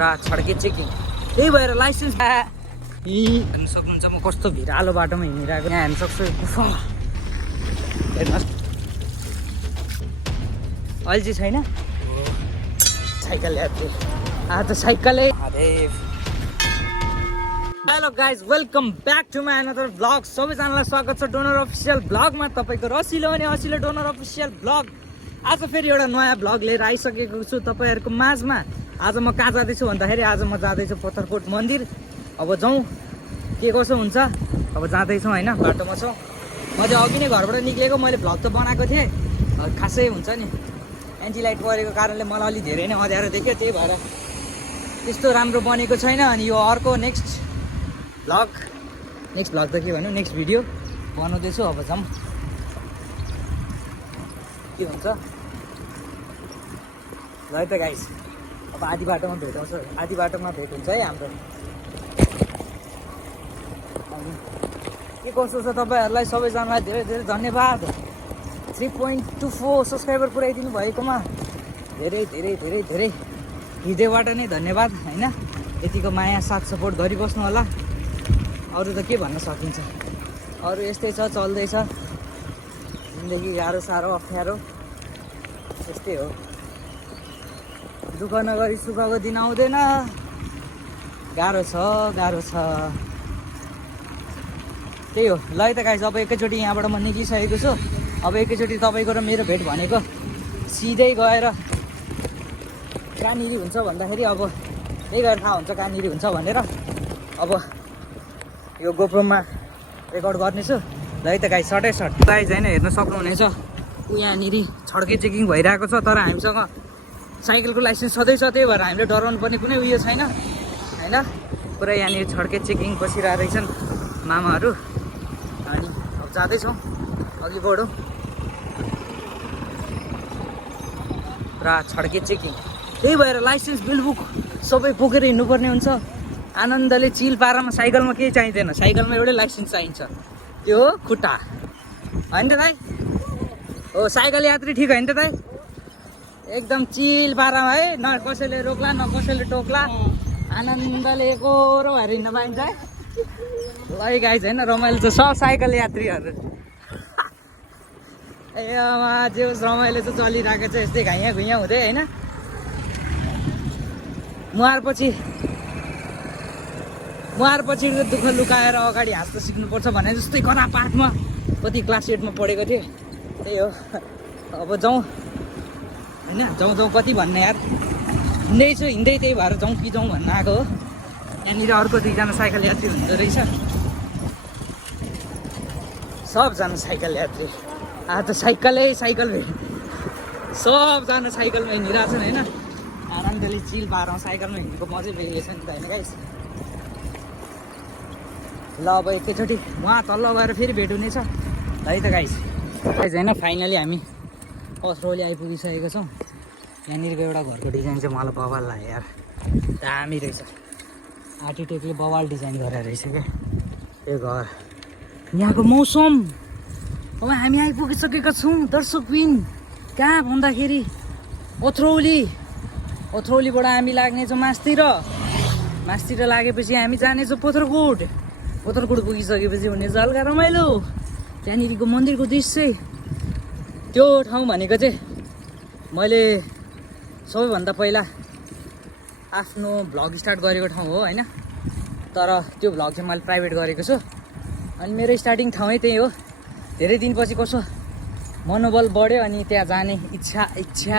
र छड्के चेकिङ त्यही भएर लाइसेन्स हेर्नु सक्नुहुन्छ म कस्तो भिरालो बाटोमा हिँडिरहेको यहाँ हेर्नु सक्छु गुफा हेर्नुहोस् अहिले चाहिँ छैन साइकल यात्री आज त साइकलै hello guys welcome back to my another blog सबैजनालाई स्वागत छ डोनर अफिसियल ब्लगमा तपाईँको रसिलो अनि असिलो डोनर अफिसियल ब्लग आज फेरि एउटा नयाँ ब्लग लिएर आइसकेको छु तपाईँहरूको माझमा आज म कहाँ जाँदैछु भन्दाखेरि आज म जाँदैछु पत्थरकोट मन्दिर अब जाउँ के कसो हुन्छ अब जाँदैछौँ होइन बाटोमा छौँ म चाहिँ अघि नै घरबाट निक्लेको मैले भ्लग त बनाएको थिएँ खासै हुन्छ नि एन्टी लाइट परेको कारणले मलाई अलिक धेरै नै अँध्यारो देख्यो त्यही भएर त्यस्तो राम्रो बनेको छैन अनि यो अर्को नेक्स्ट भ्लग त के भन्नु नेक्स्ट भिडियो बनाउँदैछु अब जाउँ के हुन्छ ल त गाइस अब आधी बाटोमा भेट हुन्छ है हाम्रो के कसो छ तपाईँहरूलाई सबैजनालाई धेरै धेरै धन्यवाद 3.24 सब्सक्राइबर पुऱ्याइदिनु भएकोमा धेरै धेरै धेरै धेरै हृदयबाट नै धन्यवाद होइन यतिको माया साथ सपोर्ट गरिबस्नु होला अरू त के भन्न सकिन्छ अरू यस्तै छ चल्दैछ जिन्दगी गाह्रो साह्रो अप्ठ्यारो यस्तै हो दुःख नगरी सुखको दिन आउँदैन गाह्रो छ त्यही हो ल है त गाइस अब एकैचोटि यहाँबाट म निक्लिसकेको छु अब एकैचोटि तपाईँको र मेरो भेट भनेको सिधै गएर कहाँनिर हुन्छ भन्दाखेरि अब त्यही गएर थाहा हुन्छ कहाँनिर हुन्छ भनेर अब यो गोप्रोमा रेकर्ड गर्नेछु ल है त गाइस सर्टै सर्ट गाइस होइन हेर्न सक्नुहुनेछ ऊ यहाँनिर छड्के चेकिङ भइरहेको छ तर हामीसँग साइकलको लाइसेन्स छँदैछ त्यही भएर हामीले डराउनु पर्ने कुनै उयो छैन होइन पुरा यहाँनिर छड्के चेकिङ बसिरहेको रहेछन् मामाहरू अनि अब जाँदैछौँ अघि बढौँ पुरा छड्के चेकिङ त्यही भएर लाइसेन्स बिल बुक सबै बोकेर हिँड्नुपर्ने हुन्छ आनन्दले चिल पारामा साइकलमा केही चाहिँदैन साइकलमा एउटै लाइसेन्स चाहिन्छ त्यो हो खुट्टा होइन त दाइ हो साइकल यात्री ठिक होइन त दाइ एकदम चिल पारामा है न कसैले रोक्ला न कसैले टोक्ला आनन्दले एकोरो भएर हिँड्न पाइन्छ है ल गाइस होइन रमाइलो छ सब साइकल यात्रीहरू ए जे होस् रमाइलो चाहिँ चलिरहेको छ यस्तै घाइया घुइया हुँदै होइन मुहारपछि दुःख लुकाएर अगाडि हाँस्न सिक्नुपर्छ भने जस्तै करा पाठमा कति क्लास 8मा पढेको थियो त्यही हो अब जाउँ होइन जाउँ कति भन्ने यार हिँड्दैछु हिँड्दै त्यही भएर जाउँ कि जाउँ भन्न आएको हो यहाँनिर अर्को दुईजना साइकल यात्री हुँदो रहेछ सबजना साइकल यात्री आज त साइकल भेट सबजना साइकलमा हिँडिरहेछन् होइन आरामले चिल पारामा साइकलमा हिँडेको मजै बेग्लै छ नि त होइन गाइस ल अब एकैचोटि उहाँ तल्लो गएर फेरि भेट हुनेछ है त गाइस होइन फाइनली हामी पथरौली आइपुगिसकेको छौँ यहाँनिरको एउटा घरको डिजाइन चाहिँ मलाई बवाल लाग्यो यार दामी रहेछ आर्किटेक्टले बवाल डिजाइन गरेर रहेछ क्या त्यो घर यहाँको मौसम अब हामी आइपुगिसकेका छौँ दर्शकबिन कहाँ भन्दाखेरि ओथ्रौलीबाट हामी लाग्नेछौँ मासतिर लागेपछि हामी जानेछौँ पत्थरकोट पुगिसकेपछि हुनेछ हल्का रमाइलो त्यहाँनिरको मन्दिरको दृश्य त्यो ठाउँ भनेको चाहिँ मैले सबैभन्दा पहिला आफ्नो भ्लग स्टार्ट गरेको ठाउँ हो होइन तर त्यो भ्लग चाहिँ मैले प्राइभेट गरेको छु अनि मेरो स्टार्टिङ ठाउँै त्यही हो धेरै दिनपछि कसो मनोबल बढ्यो अनि त्यहाँ जाने इच्छा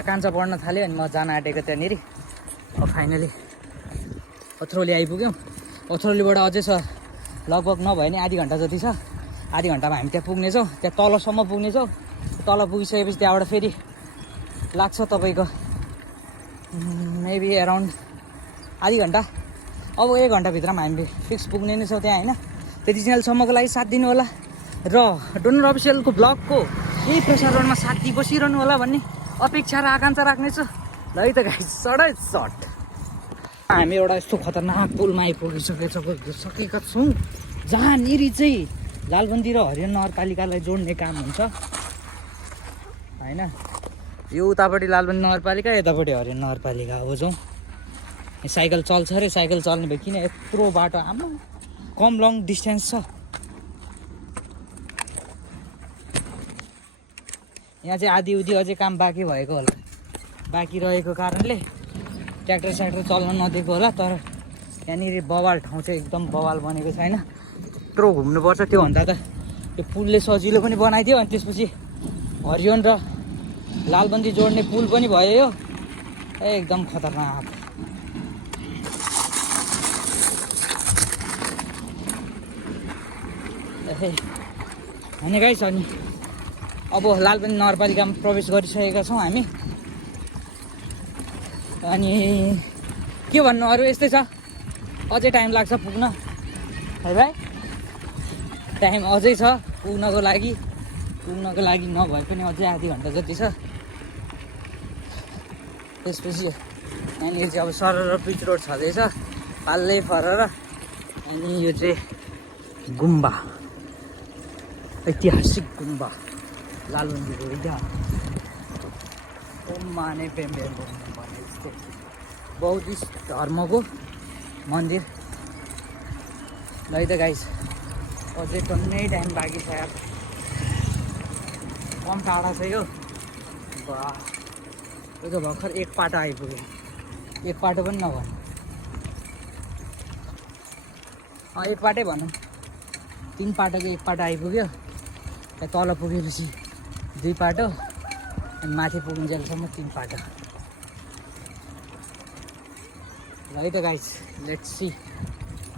आकाङ्क्षा बढ्न थाल्यो अनि म जान आँटेको त्यहाँनिर अब फाइनली ओथ्रौली आइपुग्यौँ ओथ्रौलीबाट अझै छ लगभग नभए नि आधी घन्टा जति छ आधी घन्टामा हामी त्यहाँ पुग्नेछौँ त्यहाँ तलसम्म पुग्नेछौँ तल पुगिसकेपछि त्यहाँबाट फेरि लाग्छ तपाईँको मेबी एराउन्ड आधी घन्टा अब 1 घन्टाभित्रमा हामीले फिक्स पुग्ने नै छौँ त्यहाँ होइन त्यति जेलसम्मको लागि साथ दिनु होला र डोनर अफिसियलको ब्लगको यही प्रसारणमा साथ दिइ बसिरहनु होला भन्ने अपेक्षा र आकाङ्क्षा राख्नेछु ल है त गाइस सर्ट हामी एउटा यस्तो खतरनाक पुलमा आइपुगिसकेका छौँ जहाँनिर चाहिँ लालबन्दी र हरियो नगरपालिकालाई जोड्ने काम हुन्छ होइन यो उतापट्टि लालबन्दी नगरपालिका यतापट्टि हरियो नगरपालिका अब जाउँ साइकल चल्छ अरे साइकल चल्ने भयो किन यत्रो बाटो आमा कम लङ डिस्टेन्स छ यहाँ चाहिँ आधी उधी अझै काम बाँकी भएको होला बाँकी रहेको कारणले ट्र्याक्टर स्याक्टर चल्न नदिएको होला तर यहाँनिर बवाल ठाउँ चाहिँ एकदम बवाल बनेको छ होइन यत्रो घुम्नुपर्छ त्योभन्दा त त्यो पुलले सजिलो पनि बनाइदियो अनि त्यसपछि हरियोन र लालबन्दी जोड्ने पुल पनि भयो यो एकदम खतरनाक अनि गाइस अनि अब लालबन्दी नगरपालिकामा प्रवेश गरिसकेका छौँ हामी अनि के भन्नु अरू यस्तै छ अझै टाइम लाग्छ पुग्न है भाइ टाइम अझै छ पुग्नको लागि नभए पनि अझै आधी घन्टा जति छ त्यसपछि यहाँनिर चाहिँ अब सरर पिच रोड छँदैछ पाल्लै फरर अनि यो चाहिँ गुम्बा ऐतिहासिक गुम्बा लालबन्दीको माने पेम्बे भन्ने जस्तै बौद्धिस्ट धर्मको मन्दिर है त गाइस अझै टन्नै टाइम बाँकी छ यार कम टाढा छ यो यो त भर्खर एक पाटो आइपुग्यो एक पाटो पनि नभनौँ एक पाटै भनौँ 3 पाटोको एक पाटो आइपुग्यो त्यहाँ तल पुगेपछि 2 पाटो अनि माथि पुगिन्जेलसम्म 3 पाटो है त guys let's see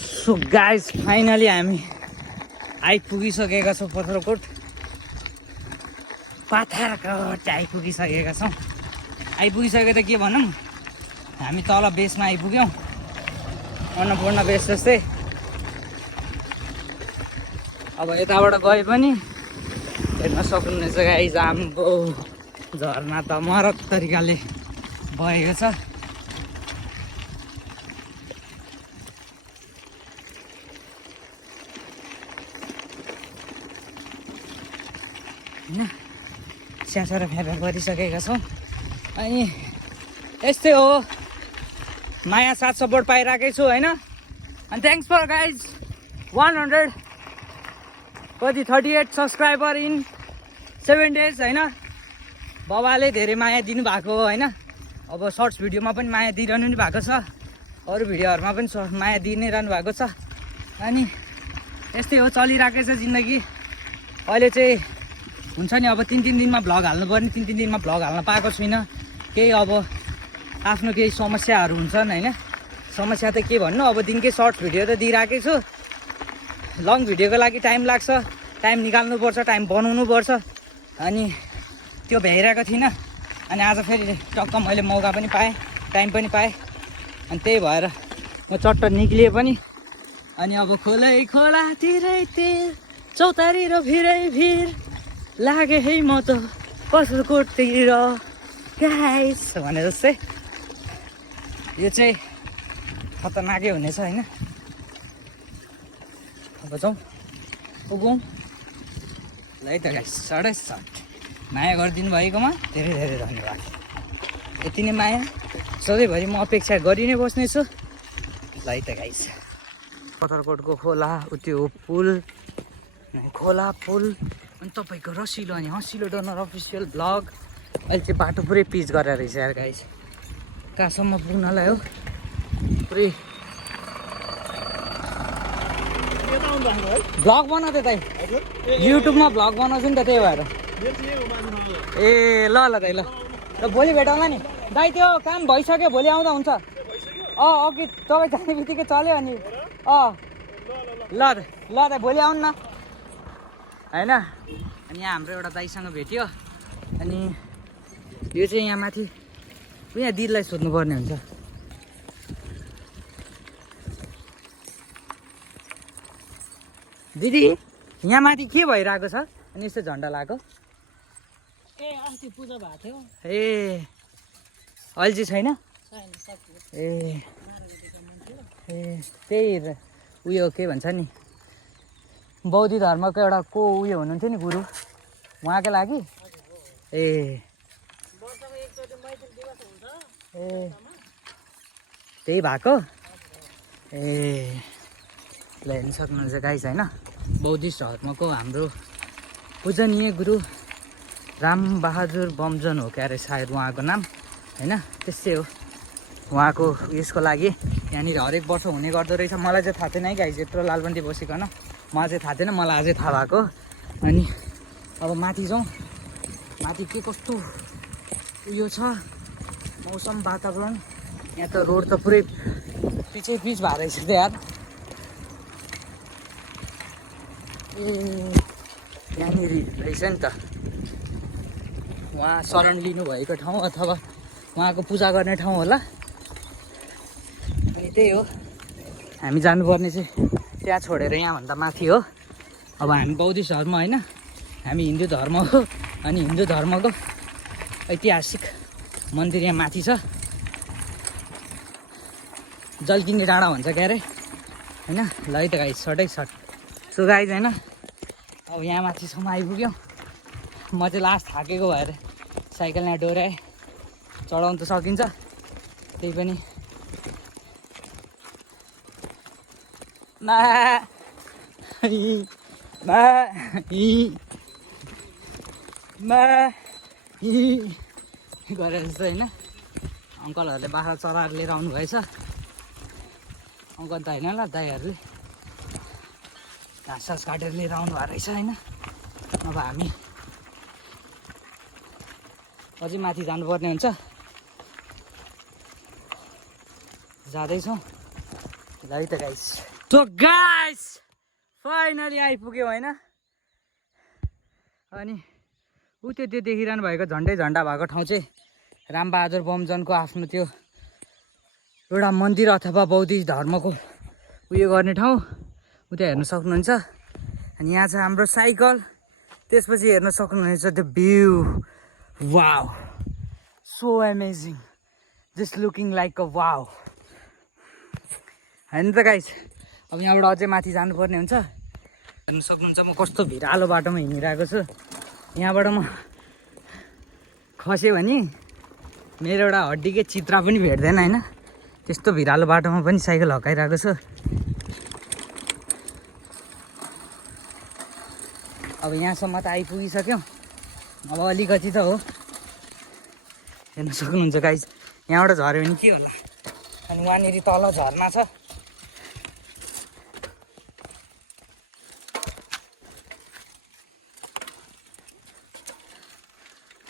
so guys finally हामी आइपुगिसकेका छौँ पत्थरकोट पाथरकोट आइपुगिसकेका छौँ आइपुगिसके त के भनौँ हामी तल बेसमा आइपुग्यौँ अन्नपूर्ण बेस जस्तै अब यताबाट गए पनि हेर्न सक्नुहुनेछ गाइस आम्बो झरना त मरक तरिकाले बगेको छ होइन स्यासर फ्याफा गरिसकेका छौँ अनि यस्तै हो माया साथ सपोर्ट पाइरहेकै छु होइन अनि थ्याङ्क्स फर गाइज 100 कति 38 सब्सक्राइबर इन 7 days होइन बाबाले धेरै माया दिनुभएको हो होइन अब सर्ट्स भिडियोमा पनि माया दिइरहनु नि भएको छ अरू भिडियोहरूमा पनि माया दिइ नै रहनु भएको छ अनि यस्तै हो चलिरहेकै छ जिन्दगी अहिले चाहिँ हुन्छ नि अब 3 दिनमा भ्लग हाल्नुपर्ने 3 दिनमा भ्लग हाल्न पाएको छुइनँ केही अब आफ्नो केही समस्याहरू हुन्छन् होइन समस्या त के भन्नु अब दिनकै सर्ट भिडियो त दिइरहेकै छु लङ भिडियोको लागि टाइम लाग्छ टाइम निकाल्नुपर्छ टाइम बनाउनुपर्छ अनि त्यो भ्याइरहेको थिइनँ अनि आज फेरि टक्क मैले मौका पनि पाएँ टाइम पनि पाएँ अनि त्यही भएर म चट्ट निक्लिएँ पनि अनि अब खोलै खोलातिरै तेल चौतारी र भिरै भिर लागे है म त पत्थरकोटतिर गाइस भने जस्तै यो चाहिँ खतरनाकै हुनेछ होइन अब जाउँ पुगौँ ल है त गाइस 7:30 माया गरिदिनु भएकोमा धेरै धेरै धन्यवाद यति नै माया सधैँभरि म अपेक्षा गरि नै बस्नेछु ल है त गाइस पत्थरकोटको खोला त्यो पुल खोला पुल अनि तपाईँको रसिलो अनि हँसिलो डनर अफिसियल ब्लग अहिले चाहिँ बाटो पुरै पिच गरेर रहेछ यार गाइस कहाँसम्म पुग्नलाई हो पुरै भ्लग बनाउँदै दाइ युट्युबमा भ्लग बनाउँछु नि त त्यही भएर ए ल ल दाइ ल भोलि भेटौँला नि दाइ त्यो काम भइसक्यो भोलि आउँदा हुन्छ अघि तपाईँ जाने बित्तिकै चल्यो अनि ल दाइ भोलि आउनु न होइन अनि यहाँ हाम्रो एउटा दाइसँग भेट्यो अनि यो चाहिँ यहाँ माथि यहाँ दिदीलाई सोध्नुपर्ने हुन्छ दिदी यहाँ माथि के भइरहेको छ अनि यस्तो झन्डा लगाएको अस्ति पूजा भएको थियो ए अहिले चाहिँ छैन ए त्यही उयो के भन्छ नि बौद्ध धर्मको एउटा को उयो हुनुहुन्थ्यो नि गुरु उहाँकै लागि ए त्यही भएको ए ल हेर्न सक्नुहुन्छ गाइस होइन बौद्धिस्ट धर्मको हाम्रो पूजनीय गुरु रामबहादुर बमजन हो क्या अरे सायद उहाँको नाम होइन त्यस्तै हो उहाँको यसको लागि यहाँनिर हरेक वर्ष हुने गर्दो रहेछ मलाई चाहिँ थाहा थिएन है गाइस यत्रो लालबन्दी बसिकन मलाई चाहिँ थाहा थिएन मलाई अझै थाहा भएको अनि अब माथि जाउँ माथि के कस्तो उयो छ मौसम वातावरण यहाँ त रोड त पुरै पिच भएर रहेछ त यार ए यहाँनिर रहेछ नि त उहाँ शरण लिनुभएको ठाउँ अथवा उहाँको पूजा गर्ने ठाउँ होला अनि त्यही हो हामी जानुपर्ने चाहिँ त्यहाँ छोडेर यहाँभन्दा माथि हो अब हामी बौद्धिस्ट धर्म होइन हामी हिन्दू धर्म हो अनि हिन्दू धर्मको ऐतिहासिक मन्दिर यहाँ माथि छ जल्किने डाँडा भन्छ क्या अरे होइन ल है त गाइस सर्टै सर्ट सो गाइस होइन अब यहाँ माथिसम्म आइपुग्यौँ म चाहिँ लास्ट थाकेको भएर साइकल यहाँ डोर्याएँ चढाउनु त सकिन्छ त्यही पनि गरेर जस्तो होइन अङ्कलहरूले बाख्रा चराएर लिएर आउनु भएछ अङ्कल त होइन ल दाइहरूले घाँस काटेर लिएर आउनु भएको रहेछ होइन अब हामी अझै माथि जानुपर्ने हुन्छ जाँदैछौँ ल है त गाइस सो गाइस फाइनली आइपुग्यो होइन अनि ऊ त्यो देखिरहनु भएको झन्डा भएको ठाउँ चाहिँ रामबहादुर बमजनको आफ्नो त्यो एउटा मन्दिर अथवा बौद्धिस्ट धर्मको उयो गर्ने ठाउँ उता हेर्न सक्नुहुन्छ अनि यहाँ छ हाम्रो साइकल त्यसपछि हेर्न सक्नुहुनेछ त्यो view wow so amazing just looking like a wow होइन त गाइस अब यहाँबाट अझै माथि जानुपर्ने हुन्छ हेर्न सक्नुहुन्छ म कस्तो भिरालो बाटोमा हिँडिरहेको छु यहाँबाट म खसेँ भने मेरो एउटा हड्डीकै चित्र पनि भेट्दैन होइन त्यस्तो भिरालो बाटोमा पनि साइकल हकाइरहेको छु अब यहाँसम्म त आइपुगिसक्यौँ अब अलिकति त हो हेर्न सक्नुहुन्छ गाइस यहाँबाट झऱ्यो भने के होला अनि वहाँनिर तल झर्ना छ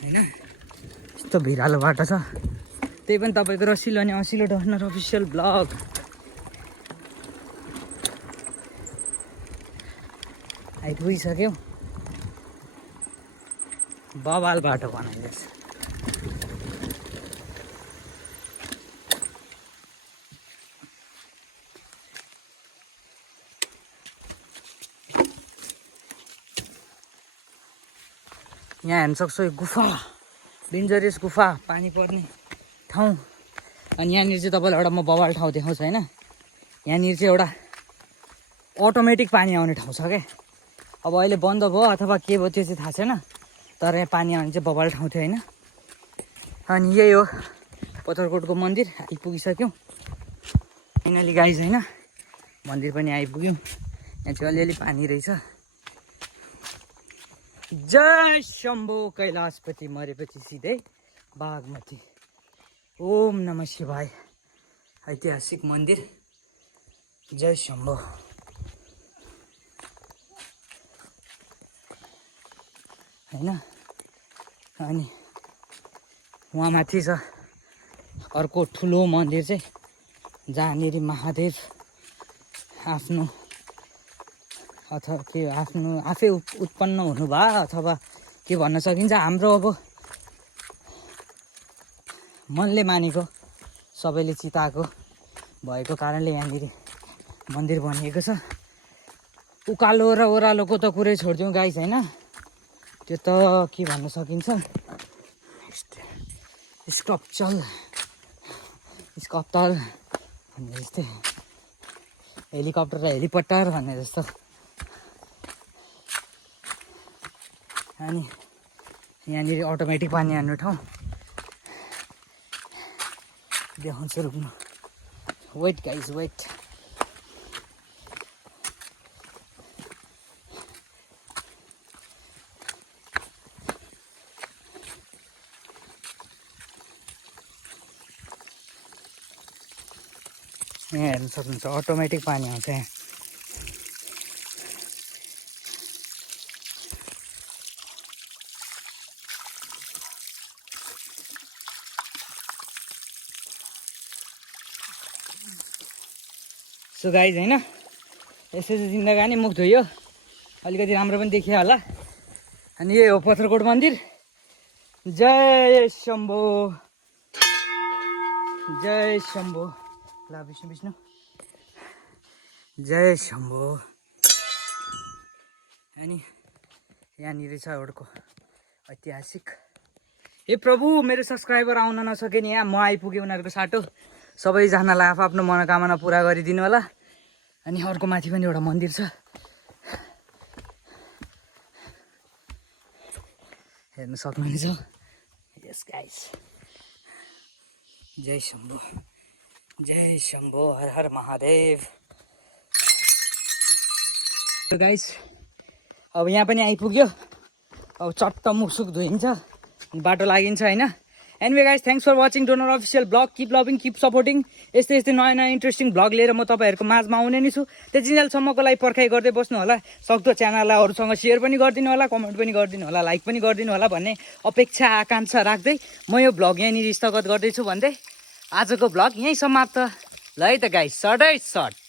होइन यस्तो भिरालो बाटो छ त्यही पनि तपाईँको रसिलो अनि असिलो डर्नर अफिसियल ब्लग आइपुगिसक्यौँ बवाल बाटो बनाइरहेछ यहाँ हेर्न सक्छौ यो गुफा डेन्जरस गुफा पानी पर्ने ठाउँ अनि यहाँनिर चाहिँ तपाईँलाई एउटा म बवाल ठाउँ देखाउँछु होइन यहाँनिर चाहिँ एउटा अटोमेटिक पानी आउने ठाउँ छ क्या अब अहिले बन्द भयो अथवा के भयो त्यो चाहिँ थाहा छैन तर यहाँ पानी आउने चाहिँ बवाल ठाउँ थियो होइन अनि यही हो पत्थरकोटको मन्दिर आइपुगिसक्यौँ फाइनली गाइज होइन मन्दिर पनि आइपुग्यौँ यहाँ चाहिँ अलिअलि पानी रहेछ जय शम्भो कैलाशपति मरेपछि सिधै बागमती ओम नमः शिवाय ऐतिहासिक मन्दिर जय शम्भो होइन अनि वहाँ माथि छ अर्को ठुलो मन्दिर चाहिँ जहाँनिर महादेव आफ्नो अथवा के आफ्नो आफै उत्पन्न हुनुभयो अथवा के भन्न सकिन्छ हाम्रो अब मनले मानेको सबैले चिताएको भएको कारणले यहाँनिर मन्दिर बनिएको छ उकालो र ओह्रालोको त कुरै छोडिदिउँ गाइस होइन त्यो त के भन्न सकिन्छ स्कप्टर भन्ने जस्तै हेलिकप्टर र हेलिपटर भन्ने जस्तो अनि यहाँनिर अटोमेटिक पानी हान्ने ठाउँ देखाउँछु रुक्नु वेट गाइस वेट। यहाँ हेर्न सक्नुहुन्छ अटोमेटिक पानी आउँछ यहाँ। सो गाइज होइन यसरी जिन्दगानी मुख धोयो, अलिकति राम्रो पनि देखियो होला। अनि यही हो पत्थरकोट मन्दिर। जय शम्भो जय शम्भो। ल विष्णु विष्णु जय शम्भो। अनि यहाँनिर छ एउटाको ऐतिहासिक। हे प्रभु मेरो सब्सक्राइबर आउन नसके नि यहाँ म आइपुगेँ उनीहरूको साटो। सबैजनालाई आफ्नो मनोकामना पुरा गरिदिनु होला। अनि अर्को माथि पनि एउटा मन्दिर छ हेर्न सक्नुहुन्छ। यस गाइस जय शम्भो जय शम्भो हर हर महादेव। गाइस अब यहाँ पनि आइपुग्यो। अब चट्ट मुखसुक धोइन्छ, बाटो लागिन्छ होइन। Anyway guys thanks for watching donor official blog. Keep loving keep supporting. यस्तै यस्तै नयाँ नयाँ इन्ट्रेस्टिङ ब्लग लिएर म तपाईँहरूको माझमा आउने नै छु। त्यतिन्जेलसम्मको लागि पर्खाइ गर्दै बस्नु होला। सक्दो च्यानललाई अरूसँग सेयर पनि गरिदिनु होला, कमेन्ट पनि गरिदिनु होला, लाइक पनि गरिदिनु होला भन्ने अपेक्षा आकाङ्क्षा राख्दै म यो ब्लग यहीँनिर स्थगत गर्दैछु भन्दै आजको ब्लग यहीँ समाप्त। ल है त गाइस, सर्टै सर्ट।